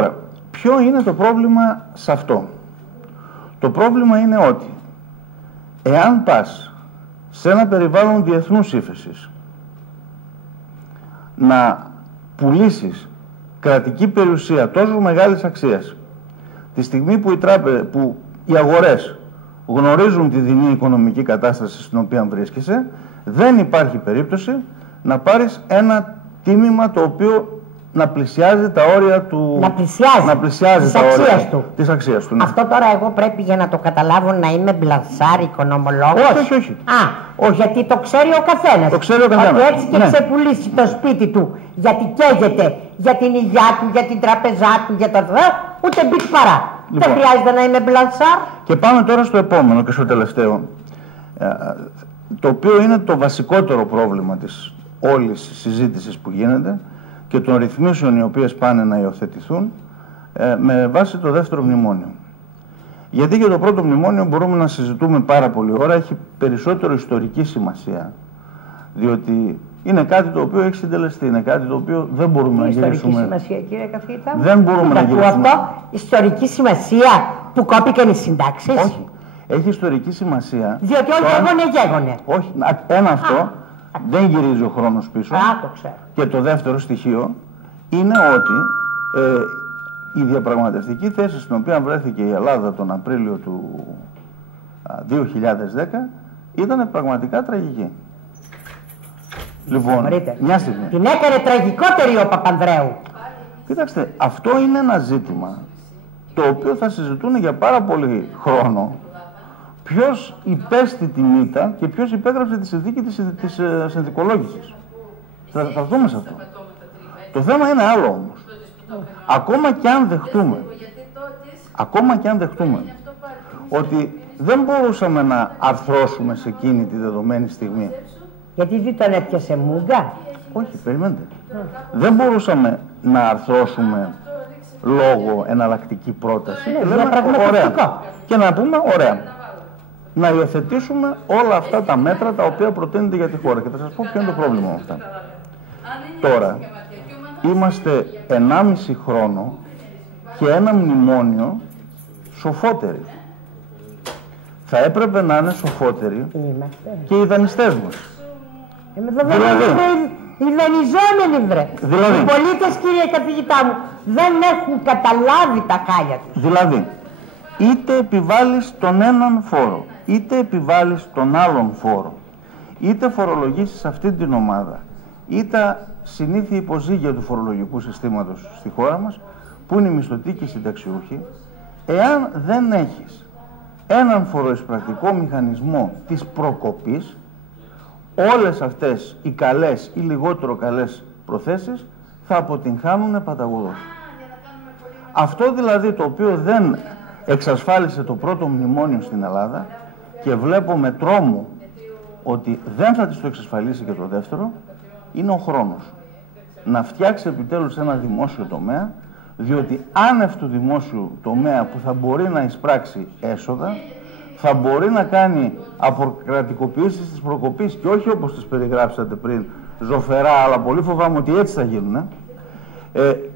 Τώρα, ποιο είναι το πρόβλημα σε αυτό? Το πρόβλημα είναι ότι εάν πας σε ένα περιβάλλον διεθνούς ύφεσης να πουλήσεις κρατική περιουσία τόσο μεγάλης αξίας, τη στιγμή που οι αγορές γνωρίζουν τη δεινή οικονομική κατάσταση στην οποία βρίσκεσαι, δεν υπάρχει περίπτωση να πάρεις ένα τίμημα το οποίο να πλησιάζει τα όρια του... Να πλησιάζει της αξίας του. Ναι. Αυτό τώρα εγώ πρέπει, για να το καταλάβω, να είμαι μπλανσάρ οικονομολόγος? Όχι. Όχι, γιατί το ξέρει ο καθένας. Το ξέρει ο καθένας. Ότι έτσι και ξεπουλήσει το σπίτι του, γιατί καίγεται για την υγειά του, για την τραπεζά του, για το... ούτε μπιτ παρά. Λοιπόν, δεν χρειάζεται να είμαι μπλανσάρ. Και πάμε τώρα στο επόμενο και στο τελευταίο, το οποίο είναι το βασικότερο πρόβλημα της όλης συζήτησης που γίνεται και των ρυθμίσεων οι οποίες πάνε να υιοθετηθούν με βάση το δεύτερο μνημόνιο. Γιατί και το πρώτο μνημόνιο μπορούμε να συζητούμε πάρα πολλή ώρα, έχει περισσότερο ιστορική σημασία, διότι είναι κάτι το οποίο έχει συντελεστεί, είναι κάτι το οποίο δεν μπορούμε να γυρίσουμε. Ιστορική σημασία, κύριε καθηγητά μου? Δεν μπορούμε να γυρίσουμε. Αυτό, ιστορική σημασία που κόπηκαν οι συντάξεις? Όχι. Έχει ιστορική σημασία. Διότι όλοι γέγονε. Όχι. Ένα αυτό. Δεν γυρίζει ο χρόνος πίσω. Το ξέρω. Και το δεύτερο στοιχείο είναι ότι η διαπραγματευτική θέση στην οποία βρέθηκε η Ελλάδα τον Απρίλιο του 2010 ήταν πραγματικά τραγική. Λοιπόν, μια στιγμή. Την έκανε τραγικότερη ο Παπανδρέου. Κοιτάξτε, αυτό είναι ένα ζήτημα το οποίο θα συζητούν για πάρα πολύ χρόνο. Ποιος υπέστη την ήττα και ποιος υπέγραψε τη συνθήκη της συνθηκολόγησης. Θα δούμε σε αυτό. Το θέμα είναι άλλο όμως. Ακόμα και αν δεχτούμε ότι δεν μπορούσαμε να αρθρώσουμε σε εκείνη τη δεδομένη στιγμή. Γιατί δεν τον έπιασε μούγκα? Όχι, περιμένετε. Δεν μπορούσαμε να αρθρώσουμε λόγω εναλλακτική πρόταση. Και να πούμε ωραία. Να υιοθετήσουμε όλα αυτά τα μέτρα τα οποία προτείνονται για τη χώρα. Και θα σας πω ποιο είναι το πρόβλημα με αυτά. Τώρα, είμαστε 1,5 χρόνο και ένα μνημόνιο σοφότεροι. Θα έπρεπε να είναι σοφότεροι και οι δανειστές μας. Οι δανειζόμενοι, βρε. Οι πολίτες, κύριε καθηγητά μου, δεν έχουν καταλάβει τα χάλια τους. Δηλαδή, είτε επιβάλλεις τον έναν φόρο, είτε επιβάλλεις τον άλλον φόρο, είτε φορολογήσεις αυτή την ομάδα, είτε συνήθεια υποζύγια του φορολογικού συστήματος στη χώρα μας, που είναι οι μισθωτοί και οι συνταξιούχοι, εάν δεν έχεις έναν φοροεισπρακτικό μηχανισμό της προκοπής, όλες αυτές οι καλές ή λιγότερο καλές προθέσεις θα αποτυγχάνουν παταγωδώς. Αυτό δηλαδή το οποίο δεν εξασφάλισε το πρώτο μνημόνιο στην Ελλάδα και βλέπω με τρόμο ότι δεν θα της το εξασφαλίσει και το δεύτερο, είναι ο χρόνος. Να φτιάξει επιτέλους ένα δημόσιο τομέα, διότι άνευ του δημόσιου τομέα που θα μπορεί να εισπράξει έσοδα, θα μπορεί να κάνει αποκρατικοποιήσεις της προκοπής και όχι όπως τις περιγράψατε πριν, ζωφερά, αλλά πολύ φοβάμαι ότι έτσι θα γίνουν,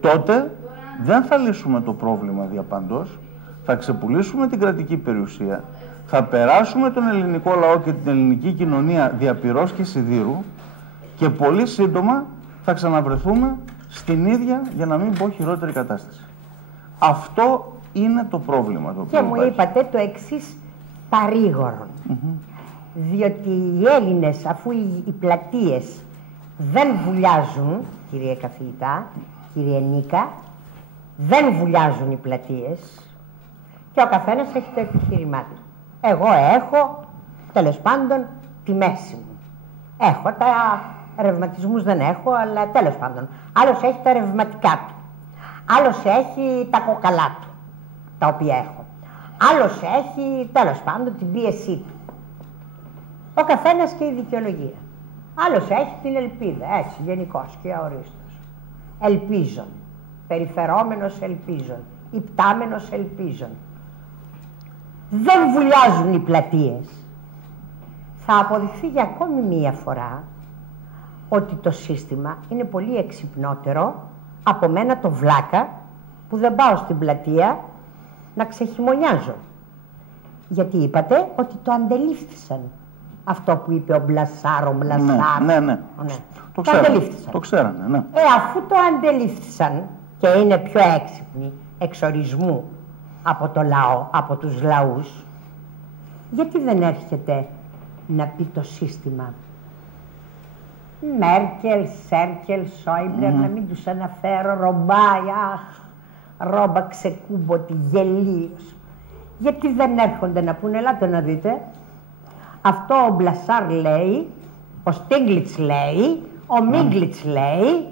τότε δεν θα λύσουμε το πρόβλημα διαπαντός, θα ξεπουλήσουμε την κρατική περιουσία, θα περάσουμε τον ελληνικό λαό και την ελληνική κοινωνία δια πυρός και σιδήρου και πολύ σύντομα θα ξαναβρεθούμε στην ίδια, για να μην πω χειρότερη κατάσταση. Αυτό είναι το πρόβλημα. Και μου είπατε το εξής παρήγορον. Διότι οι Έλληνες, αφού οι πλατείες δεν βουλιάζουν, κύριε καθηγητά, κύριε Νίκα, δεν βουλιάζουν οι πλατείες και ο καθένας έχει το επιχείρημά του. Εγώ έχω, τέλος πάντων, τη μέση μου. Έχω τα ρευματισμούς, δεν έχω, αλλά τέλος πάντων. Άλλος έχει τα ρευματικά του. Άλλος έχει τα κοκαλά του, τα οποία έχω. Άλλος έχει, τέλος πάντων, την πίεσή του. Ο καθένας και η δικαιολογία. Άλλος έχει την ελπίδα, έτσι, γενικώς και αορίστος. Ελπίζον, περιφερόμενος ελπίζον, υπτάμενος ελπίζον. Δεν βουλιάζουν οι πλατείες. Θα αποδειχθεί για ακόμη μία φορά ότι το σύστημα είναι πολύ εξυπνότερο από μένα το βλάκα που δεν πάω στην πλατεία να ξεχειμονιάζω. Γιατί είπατε ότι το αντελήφθησαν. Αυτό που είπε ο Μπλασάρ, ο Μπλασάρ. Ναι. Το αντελήφθησαν. Το ξέρανε, ναι. Αφού το αντελήφθησαν και είναι πιο έξυπνοι εξορισμού από το λαό, από τους λαούς, γιατί δεν έρχεται να πει το σύστημα Μέρκελ, Σέρκελ, Σόιμπλερ, να μην τους αναφέρω, Ρομπάι, Ρόμπα ξεκούμποτη, γελίος. Γιατί δεν έρχονται να πούνε, ελάτε να δείτε, αυτό ο Μπλασάρ λέει, ο Στίγκλιτς λέει, ο Μίγκλιτς λέει,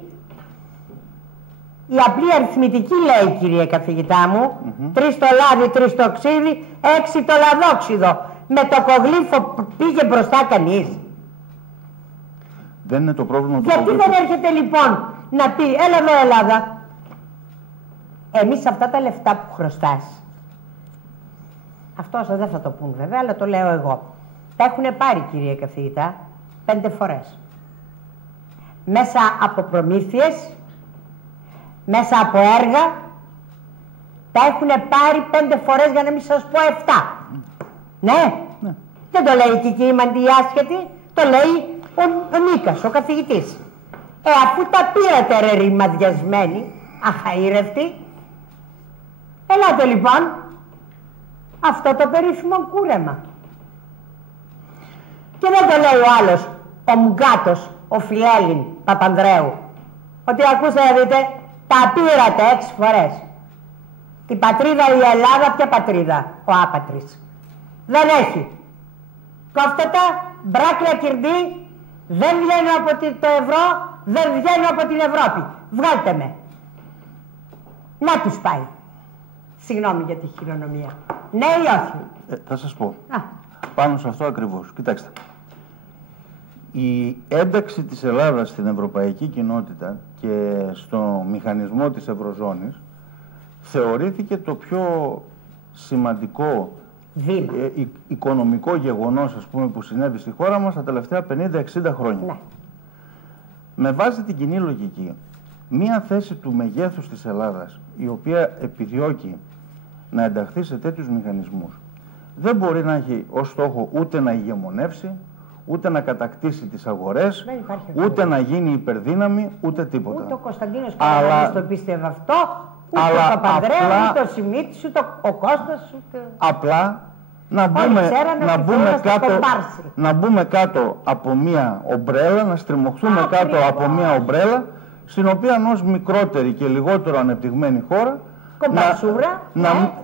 η απλή αριθμητική λέει, κύριε καθηγητά μου, 3 το λάδι, 3 το ξύδι, 6 το λαδόξιδο. Με το κογλύφο πήγε μπροστά κανείς. Δεν είναι το πρόβλημα του Γιατί δεν έρχεται λοιπόν να πει, έλα εδώ Ελλάδα, εμείς αυτά τα λεφτά που χρωστάς, αυτό δεν θα το πούν βέβαια, αλλά το λέω εγώ, τα έχουν πάρει, κύριε καθηγητά, 5 φορές. Μέσα από προμήθειες, μέσα από έργα, τα έχουν πάρει 5 φορές, για να μην σας πω 7. Ναι. Δεν το λέει και η Μαντή άσχετη, το λέει ο Νίκας, ο καθηγητής. Αφού τα πήρατε ρε ρημαδιασμένοι, αχαήρευτοι, ελάτε λοιπόν αυτό το περίφημο κούρεμα. Και δεν το λέει ο άλλος, ο Μουγκάτος, ο Φιλέλλην Παπανδρέου, ότι ακούστε να δείτε, τα πήρατε 6 φορές. Η πατρίδα η Ελλάδα, ποια πατρίδα? Ο άπατρης. Δεν έχει. Κόφτε τα, μπράκλα κυρντή, δεν βγαίνω από το ευρώ, δεν βγαίνω από την Ευρώπη. Βγάλτε με. Να τους πάει. Συγγνώμη για τη χειρονομία. Ναι ή όχι? Θα σας πω. Πάνω σε αυτό ακριβώς. Κοιτάξτε. Η ένταξη της Ελλάδας στην ευρωπαϊκή κοινότητα και στο μηχανισμό της Ευρωζώνης θεωρήθηκε το πιο σημαντικό οικονομικό γεγονός, ας πούμε, που συνέβη στη χώρα μας τα τελευταία 50-60 χρόνια. Ναι. Με βάση την κοινή λογική, μία θέση του μεγέθους της Ελλάδας, η οποία επιδιώκει να ενταχθεί σε τέτοιους μηχανισμούς, δεν μπορεί να έχει ως στόχο ούτε να ηγεμονεύσει, ούτε να κατακτήσει τις αγορές, ούτε να γίνει υπερδύναμη, ούτε τίποτα. Ούτε ο Κωνσταντίνος Καραμανλής το πίστευε αυτό, ούτε ο Παπανδρέου, ούτε ο Σιμίτης, ούτε ο Κώστας, ούτε... Απλά να μπούμε κάτω από μία ομπρέλα, να στριμωχθούμε κάτω από μία ομπρέλα, στην οποία ως μικρότερη και λιγότερο ανεπτυγμένη χώρα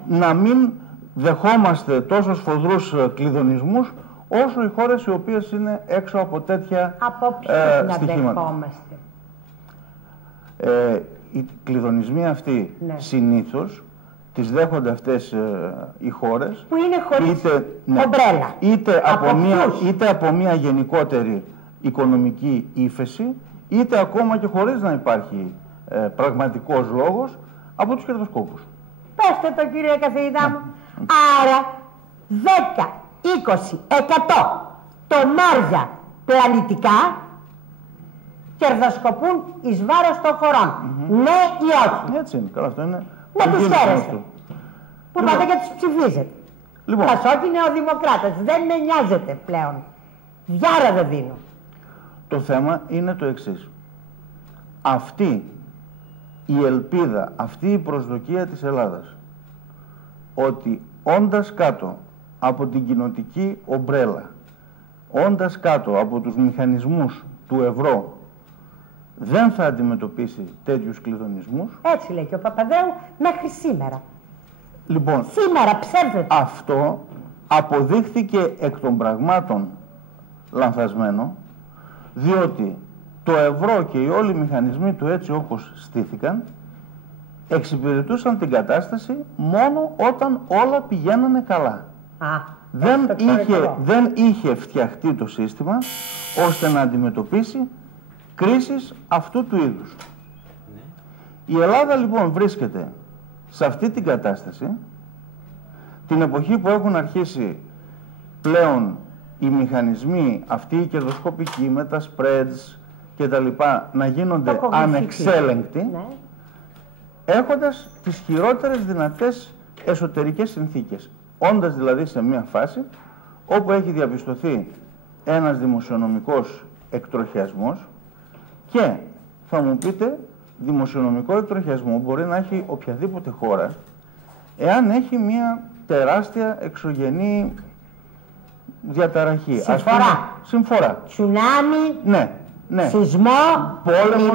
να μην δεχόμαστε τόσο σφοδρούς κλειδονισμούς όσο οι χώρες οι οποίες είναι έξω από τέτοια στοιχήματα. Δεχόμαστε. Οι κλειδονισμοί αυτοί συνήθως τις δέχονται αυτές οι χώρες που είναι χωρίς ομπρέλα. Είτε από μια γενικότερη οικονομική ύφεση, είτε ακόμα και χωρίς να υπάρχει πραγματικός λόγος από τους κερδοσκόπους. Πέστε το, κύριε καθηγητά μου. Άρα 10-20% τομάρια πλανητικά κερδοσκοπούν εις βάρος των χωρών. Ναι ή όχι? Έτσι είναι. Καλά, αυτό είναι. Να τους χαίρεστε. Που πάτε και τους ψηφίζετε. Πασόκ είναι ο Δημοκράτας. Δεν με νοιάζεται πλέον. Διάρα δεν δίνω. Το θέμα είναι το εξής. Αυτή η ελπίδα, αυτή η προσδοκία της Ελλάδας, ότι όντας κάτω από την κοινοτική ομπρέλα, όντας κάτω από τους μηχανισμούς του ευρώ, δεν θα αντιμετωπίσει τέτοιους κλειδονισμούς. Έτσι λέει και ο Παπανδρέου μέχρι σήμερα. Λοιπόν, σήμερα ψεύδεται. Αυτό αποδείχθηκε εκ των πραγμάτων λανθασμένο, διότι το ευρώ και οι όλοι οι μηχανισμοί του έτσι όπως στήθηκαν εξυπηρετούσαν την κατάσταση μόνο όταν όλα πηγαίνανε καλά. Δεν είχε φτιαχτεί το σύστημα ώστε να αντιμετωπίσει κρίσεις αυτού του είδους. Η Ελλάδα λοιπόν βρίσκεται σε αυτή την κατάσταση την εποχή που έχουν αρχίσει πλέον οι μηχανισμοί αυτοί οι κερδοσκοπικοί με τα spreads και τα λοιπά να γίνονται ανεξέλεγκτοι έχοντας τις χειρότερες δυνατές εσωτερικές συνθήκες. Όντας δηλαδή σε μια φάση όπου έχει διαπιστωθεί ένας δημοσιονομικός εκτροχιασμός και θα μου πείτε, δημοσιονομικό εκτροχιασμό μπορεί να έχει οποιαδήποτε χώρα εάν έχει μια τεράστια εξωγενή διαταραχή. Συμφορά. Συμφορά. Τσουνάμι, ναι. σεισμό, πόλεμο.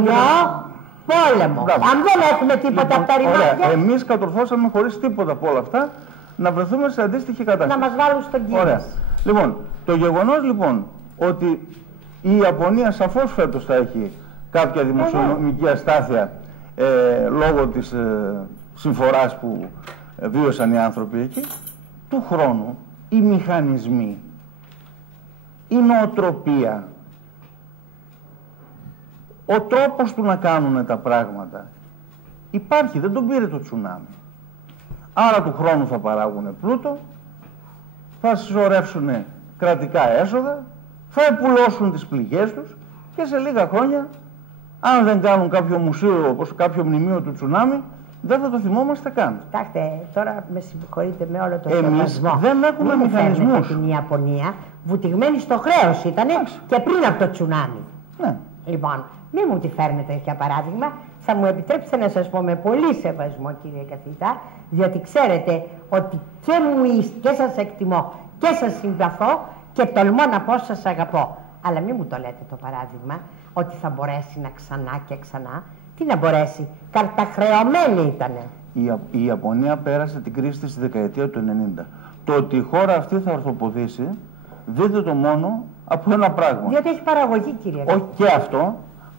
Μπράβο. Αν δεν έχουμε τίποτα από τα ρημάδια, εμείς κατορθώσαμε χωρίς τίποτα από όλα αυτά να βρεθούμε σε αντίστοιχη κατάσταση. να μας βάλουν στον κύριο. Ωραία. Λοιπόν, το γεγονός λοιπόν ότι η Ιαπωνία σαφώς φέτος θα έχει κάποια δημοσιονομική αστάθεια λόγω της συμφοράς που βίωσαν οι άνθρωποι εκεί, του χρόνου οι μηχανισμοί, η νοοτροπία, ο τρόπος του να κάνουν τα πράγματα υπάρχει, δεν τον πήρε το τσουνάμι. Άρα του χρόνου θα παράγουν πλούτο, θα συσσωρεύσουν κρατικά έσοδα, θα επουλώσουν τις πληγές τους και σε λίγα χρόνια, αν δεν κάνουν κάποιο μουσείο όπως κάποιο μνημείο του τσουνάμι, δεν θα το θυμόμαστε καν. Κοιτάξτε, τώρα με συγχωρείτε με όλο το εμείς σεβασμό. δεν έχουμε μηχανισμούς. Την Ιαπωνία βουτυγμένη στο χρέος ήτανε και πριν από το τσουνάμι. Ναι. Λοιπόν, μην μου τη φέρνετε για παράδειγμα. Θα μου επιτρέψετε να σας πω με πολύ σεβασμό, κύριε καθηγητά, διότι ξέρετε ότι και μου είστε και σας εκτιμώ και σας συμπαθώ και τολμώ να πω σας αγαπώ. Αλλά μην μου το λέτε το παράδειγμα ότι θα μπορέσει να ξανά και ξανά. Τι να μπορέσει, καρταχρεωμένη ήτανε. Η Ιαπωνία πέρασε την κρίση της στη δεκαετία του 90. Το ότι η χώρα αυτή θα ορθοποδήσει, δείτε το μόνο από ένα πράγμα. Διότι έχει παραγωγή, κύριε. Όχι και αυτό,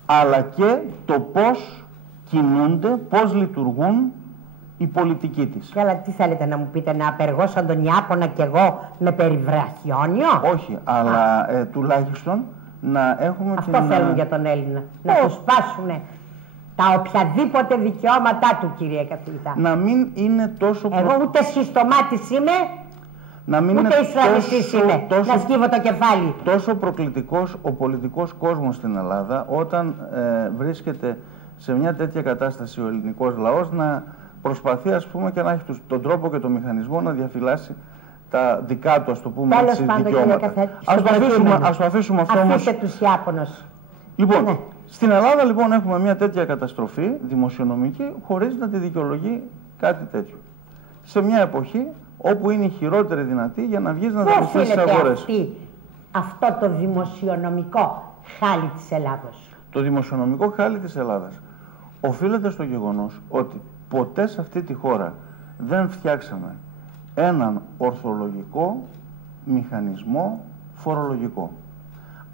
αλλά και το πώς κινούνται, πώς λειτουργούν οι πολιτικοί της. Και αλλά τι θέλετε να μου πείτε, να απεργώσω τον Ιάπωνα κι εγώ με περιβραχιόνιο? Όχι, αλλά τουλάχιστον να έχουμε αυτό την... θέλουν για τον Έλληνα, να του σπάσουνε τα οποιαδήποτε δικαιώματά του, κύριε καθηγητά. Να μην είναι τόσο... Εγώ ούτε συστομάτης είμαι, να μην ούτε Ισραηλιστής είμαι, να σκύβω το κεφάλι. Τόσο προκλητικός ο πολιτικός κόσμος στην Ελλάδα, όταν βρίσκεται σε μια τέτοια κατάσταση ο ελληνικός λαός, να προσπαθεί, ας πούμε, και να έχει τον τρόπο και τον μηχανισμό να διαφυλάσει τα δικά του, ας το πούμε, δικαιώματα. Ας το αφήσουμε αυτό όμως. Αφήστε τους Ιάπωνος. Λοιπόν, ναι. Στην Ελλάδα λοιπόν έχουμε μια τέτοια καταστροφή δημοσιονομική χωρίς να τη δικαιολογεί κάτι τέτοιο. Σε μια εποχή όπου είναι η χειρότερη δυνατή για να βγεις να δημιουργήσεις τις αγορές. Αυτό το δημοσιονομικό χάλι της Ελλάδος. Το δημοσιονομικό χάλι της Ελλάδας οφείλεται στο γεγονός ότι ποτέ σε αυτή τη χώρα δεν φτιάξαμε έναν ορθολογικό μηχανισμό φορολογικό.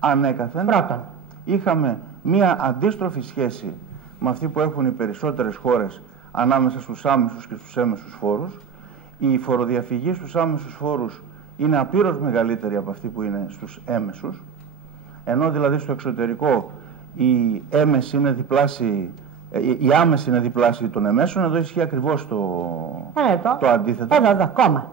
Ανέκαθεν είχαμε μία αντίστροφη σχέση με αυτή που έχουν οι περισσότερες χώρες ανάμεσα στους άμεσους και στους έμεσους φόρους. Η φοροδιαφυγή στους άμεσους φόρους είναι απείρως μεγαλύτερη από αυτή που είναι στους έμεσους, ενώ δηλαδή στο εξωτερικό η έμεση είναι διπλάσια, η άμεση είναι διπλάσια των εμέσων. Εδώ ισχύει ακριβώς το αντίθετο. Εδώ, ακόμα.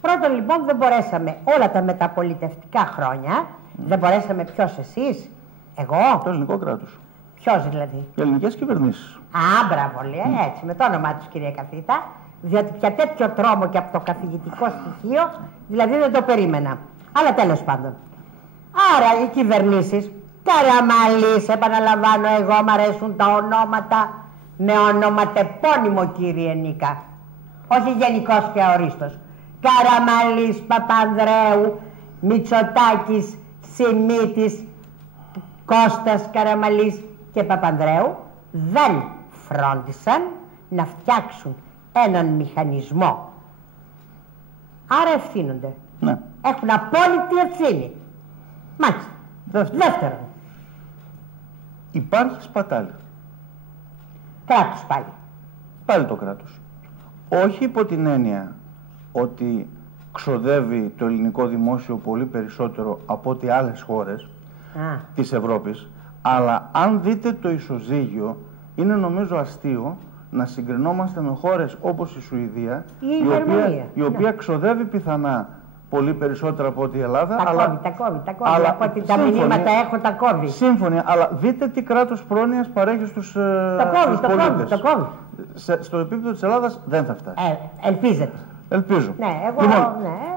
Πρώτον λοιπόν δεν μπορέσαμε όλα τα μεταπολιτευτικά χρόνια, δεν μπορέσαμε. Ποιος, εσείς, εγώ? Το ελληνικό κράτος. Ποιος δηλαδή? Οι ελληνικές κυβερνήσεις. Α, μπράβο, λέει, έτσι, με το όνομά τους, κύριε καθηγητά, διότι πια τέτοιο τρόμο και από το καθηγητικό στοιχείο, δηλαδή δεν το περίμενα. Αλλά τέλος πάντων. Άρα οι κυβερνήσεις, Καραμαλής, επαναλαμβάνω εγώ, μ' αρέσουν τα ονόματα με ονοματεπώνυμο, κύριε Νίκα. Όχι γενικός και αορίστος. Καραμαλής, Παπανδρέου, Μητσοτάκης, Σιμίτης, Κώστας Καραμαλής και Παπανδρέου δεν φρόντισαν να φτιάξουν έναν μηχανισμό. Άρα ευθύνονται. Ναι. Έχουν απόλυτη ευθύνη. Μάλιστα. Δεύτερον. Υπάρχει σπατάλη. Κράτος πάλι. Πάλι το κράτος. Όχι υπό την έννοια ότι ξοδεύει το ελληνικό δημόσιο πολύ περισσότερο από ό,τι άλλες χώρες της Ευρώπης, αλλά αν δείτε το ισοζύγιο, είναι νομίζω αστείο να συγκρινόμαστε με χώρες όπως η Σουηδία, η οποία ξοδεύει πιθανά πολύ περισσότερα από ό,τι η Ελλάδα. Τα κόβει. Από ό,τι τα μηνύματα έχω, τα κόβει. Σύμφωνοι, αλλά δείτε τι κράτος πρόνοιας παρέχει στους πολίτες. Το κόβει. στο επίπεδο της Ελλάδας δεν θα φτάσει. Ελπίζετε. Ελπίζω. Ναι, εγώ Λοιπόν, ναι.